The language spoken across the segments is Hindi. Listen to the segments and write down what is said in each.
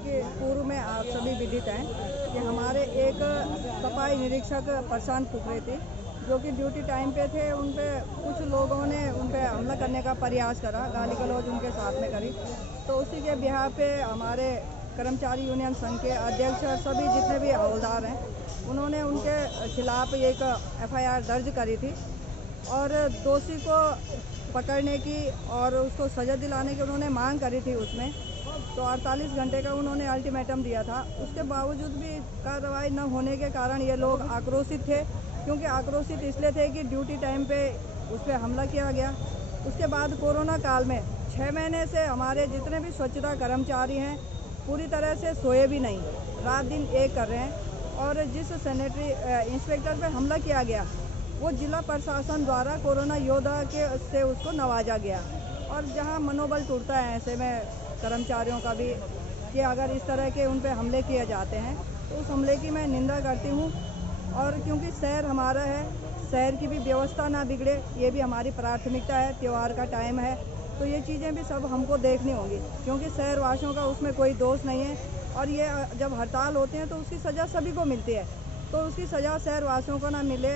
कि पूर्व में आप सभी विदित हैं कि हमारे एक सफाई निरीक्षक प्रशांत फुकरे थे, जो कि ड्यूटी टाइम पे थे। उन पे कुछ लोगों ने उन पे हमला करने का प्रयास करा, गाली गलौज उनके साथ में करी। तो उसी के बिहार पे हमारे कर्मचारी यूनियन संघ के अध्यक्ष और सभी जितने भी हवलदार हैं, उन्होंने उनके खिलाफ एक FIR दर्ज करी थी और दोषी को पकड़ने की और उसको सज़ा दिलाने की उन्होंने मांग करी थी। उसमें तो 48 घंटे का उन्होंने अल्टीमेटम दिया था। उसके बावजूद भी कार्रवाई न होने के कारण ये लोग आक्रोशित थे, क्योंकि आक्रोशित इसलिए थे कि ड्यूटी टाइम पे उस पर हमला किया गया। उसके बाद कोरोना काल में 6 महीने से हमारे जितने भी स्वच्छता कर्मचारी हैं पूरी तरह से सोए भी नहीं, रात दिन एक कर रहे हैं। और जिस सैनिटरी इंस्पेक्टर पे हमला किया गया, वो जिला प्रशासन द्वारा कोरोना योद्धा के से उसको नवाजा गया। और जहां मनोबल टूटता है ऐसे में कर्मचारियों का भी, कि अगर इस तरह के उन पे हमले किए जाते हैं, तो उस हमले की मैं निंदा करती हूं। और क्योंकि शहर हमारा है, शहर की भी व्यवस्था ना बिगड़े, ये भी हमारी प्राथमिकता है। त्यौहार का टाइम है, तो ये चीज़ें भी सब हमको देखनी होंगी, क्योंकि शहरवासियों का उसमें कोई दोष नहीं है। और ये जब हड़ताल होते हैं तो उसकी सज़ा सभी को मिलती है, तो उसकी सज़ा शहरवासियों को ना मिले।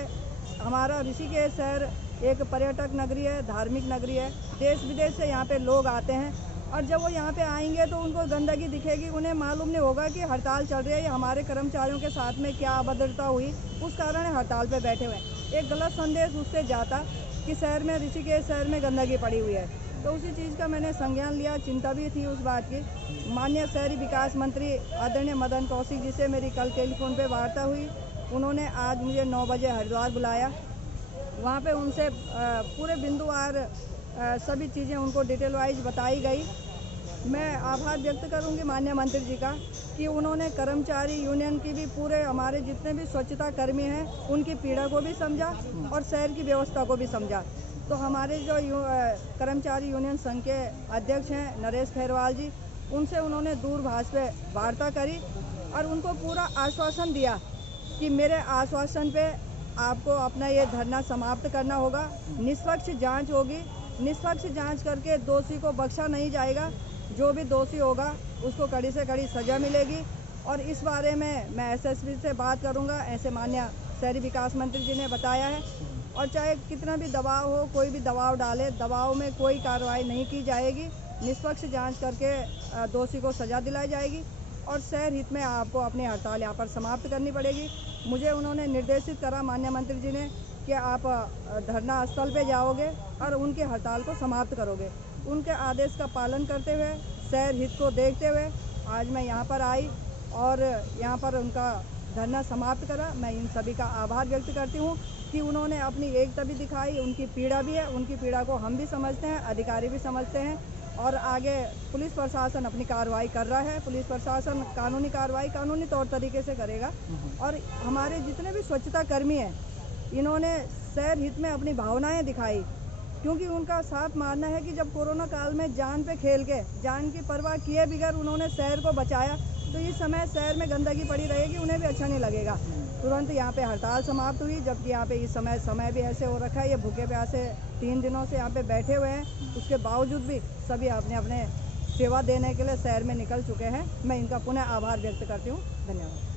हमारा ऋषिकेश शहर एक पर्यटक नगरी है, धार्मिक नगरी है। देश विदेश से यहाँ पे लोग आते हैं, और जब वो यहाँ पे आएंगे तो उनको गंदगी दिखेगी। उन्हें मालूम नहीं होगा कि हड़ताल चल रही है या हमारे कर्मचारियों के साथ में क्या अभद्रता हुई, उस कारण हड़ताल पे बैठे हुए हैं। एक गलत संदेश उससे जाता कि शहर में, ऋषिकेश शहर में गंदगी पड़ी हुई है। तो उसी चीज़ का मैंने संज्ञान लिया, चिंता भी थी उस बात की। माननीय शहरी विकास मंत्री आदरणीय मदन कौशिक जी से मेरी कल टेलीफोन पे वार्ता हुई। उन्होंने आज मुझे 9 बजे हरिद्वार बुलाया। वहाँ पे उनसे पूरे बिंदुवार सभी चीज़ें उनको डिटेल वाइज बताई गई। मैं आभार व्यक्त करूंगी माननीय मंत्री जी का कि उन्होंने कर्मचारी यूनियन की भी, पूरे हमारे जितने भी स्वच्छता कर्मी हैं उनकी पीड़ा को भी समझा और शहर की व्यवस्था को भी समझा। तो हमारे जो कर्मचारी यूनियन संघ के अध्यक्ष हैं नरेश खैरवाल जी, उनसे उन्होंने दूरभाष पे वार्ता करी और उनको पूरा आश्वासन दिया कि मेरे आश्वासन पे आपको अपना ये धरना समाप्त करना होगा। निष्पक्ष जांच होगी, निष्पक्ष जांच करके दोषी को बख्शा नहीं जाएगा। जो भी दोषी होगा उसको कड़ी से कड़ी सज़ा मिलेगी। और इस बारे में मैं SSP से बात करूंगा, ऐसे माननीय शहरी विकास मंत्री जी ने बताया है। और चाहे कितना भी दबाव हो, कोई भी दबाव डाले, दबाव में कोई कार्रवाई नहीं की जाएगी। निष्पक्ष जांच करके दोषी को सज़ा दिलाई जाएगी और शहर हित में आपको अपनी हड़ताल यहाँ पर समाप्त करनी पड़ेगी। मुझे उन्होंने निर्देशित करा माननीय मंत्री जी ने कि आप धरना स्थल पे जाओगे और उनकी हड़ताल को समाप्त करोगे। उनके आदेश का पालन करते हुए, शहर हित को देखते हुए आज मैं यहाँ पर आई और यहाँ पर उनका धरना समाप्त करा। मैं इन सभी का आभार व्यक्त करती हूँ कि उन्होंने अपनी एकता भी दिखाई। उनकी पीड़ा भी है, उनकी पीड़ा को हम भी समझते हैं, अधिकारी भी समझते हैं। और आगे पुलिस प्रशासन अपनी कार्रवाई कर रहा है। पुलिस प्रशासन कानूनी कार्रवाई कानूनी तौर तरीके से करेगा। और हमारे जितने भी स्वच्छता कर्मी हैं, इन्होंने शहर हित में अपनी भावनाएं दिखाई, क्योंकि उनका साफ मानना है कि जब कोरोना काल में जान पे खेल के, जान की परवाह किए बगैर उन्होंने शहर को बचाया, तो इस समय शहर में गंदगी पड़ी रहेगी, उन्हें भी अच्छा नहीं लगेगा। तुरंत यहाँ पे हड़ताल समाप्त हुई, जबकि यहाँ पे इस समय भी ऐसे हो रखा है। ये भूखे प्यासे 3 दिनों से यहाँ पे बैठे हुए हैं, उसके बावजूद भी सभी अपने अपने सेवा देने के लिए शहर में निकल चुके हैं। मैं इनका पुनः आभार व्यक्त करती हूँ। धन्यवाद।